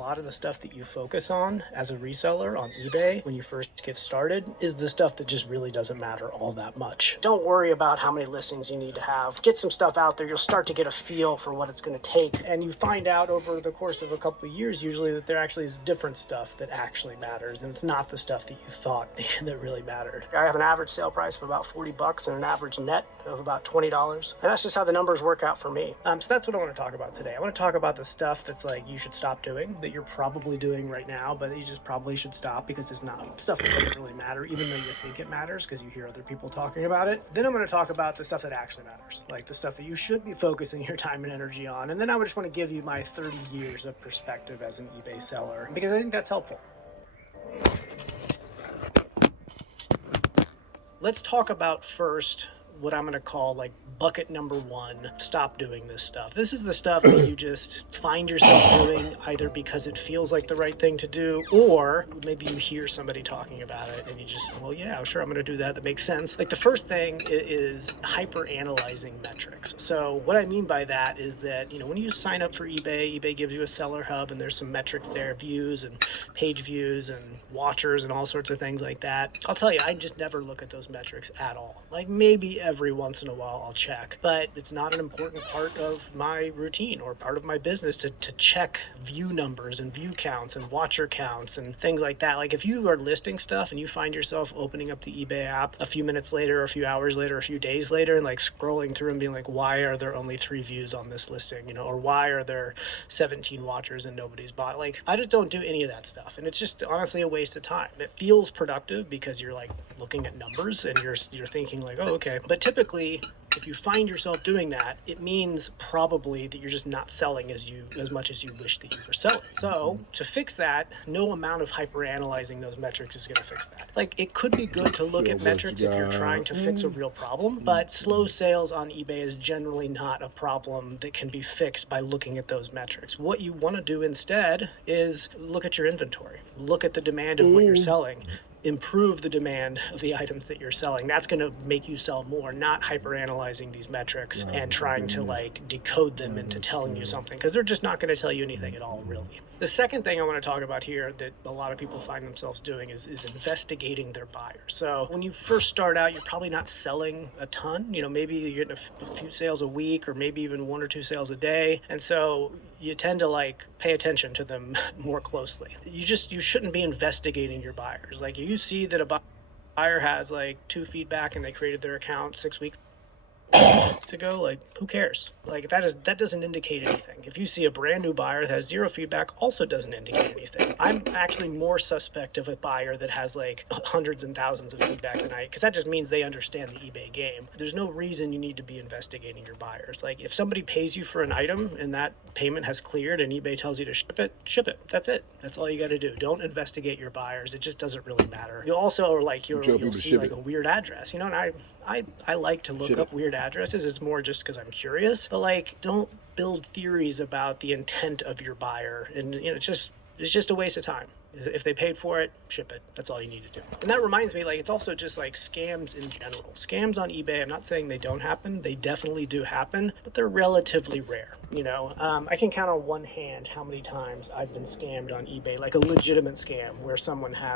lot of the stuff that you focus on as a reseller on eBay when you first get started is the stuff that just really doesn't matter all that much. Don't worry about how many listings you need to have. Get some stuff out there. You'll start to get a feel for what it's going to take. And you find out over the course of a couple of years, usually, that there actually is different stuff that actually matters. And it's not the stuff that you thought that really mattered. I have an average sale price of about $40 and an average net of about $20. And that's just how the numbers work out for me. So that's what I want to talk about today. I want to talk about the stuff that's like you should stop doing, that you're probably doing right now, but you just probably should stop because it's not stuff that doesn't really matter, even though you think it matters because you hear other people talking about it. Then I'm going to talk about the stuff that actually matters, like the stuff that you should be focusing your time and energy on. And then I would just want to give you my 30 years of perspective as an eBay seller, because I think that's helpful. Let's talk about first what I'm going to call like bucket number one, stop doing this stuff. This is the stuff that you just find yourself doing either because it feels like the right thing to do, or maybe you hear somebody talking about it and you just, well, yeah, sure, I'm going to do that. That makes sense. Like the first thing is hyper analyzing metrics. So what I mean by that is that, when you sign up for eBay gives you a seller hub and there's some metrics there, views and page views and watchers and all sorts of things like that. I'll tell you, I just never look at those metrics at all. Like maybe every once in a while I'll check, but it's not an important part of my routine or part of my business to check view numbers and view counts and watcher counts and things like that. Like if you are listing stuff and you find yourself opening up the eBay app a few minutes later, a few hours later, a few days later, and like scrolling through and being like, why are there only 3 views on this listing? Or why are there 17 watchers and nobody's bought? Like I just don't do any of that stuff. And it's just honestly a waste of time. It feels productive because you're like looking at numbers and you're thinking like, oh, okay. But typically, if you find yourself doing that, it means probably that you're just not selling as much as you wish that you were selling. So to fix that, no amount of hyper analyzing those metrics is going to fix that. Like it could be good to look at metrics if you're trying to fix a real problem, but slow sales on eBay is generally not a problem that can be fixed by looking at those metrics. What you want to do instead is look at your inventory, look at the demand of what you're selling, improve the demand of the items that you're selling. That's going to make you sell more, not hyper analyzing these metrics and trying to like decode them into telling you something, because they're just not going to tell you anything at all, really. The second thing I want to talk about here that a lot of people find themselves doing is investigating their buyers. So when you first start out, you're probably not selling a ton. Maybe you're getting a few sales a week or maybe even 1 or 2 sales a day. And so you tend to like pay attention to them more closely. You shouldn't be investigating your buyers. Like you see that a buyer has like 2 feedback and they created their account 6 weeks ago, like who cares? Like that doesn't indicate anything. If you see a brand new buyer that has 0 feedback, also doesn't indicate anything. I'm actually more suspect of a buyer that has like hundreds and thousands of feedback than because that just means they understand the eBay game. There's no reason you need to be investigating your buyers. Like if somebody pays you for an item and that payment has cleared and eBay tells you to ship it. That's it. That's all you got to do. Don't investigate your buyers. It just doesn't really matter. You also are like you'll see like a weird address, and I like to look up weird addresses. It's more just because I'm curious, but like don't build theories about the intent of your buyer, and it's just a waste of time. If they paid for it, ship it. That's all you need to do. And that reminds me, like it's also just like scams in general. Scams on eBay, I'm not saying they don't happen. They definitely do happen, but they're relatively rare. I can count on one hand how many times I've been scammed on eBay, like a legitimate scam where someone has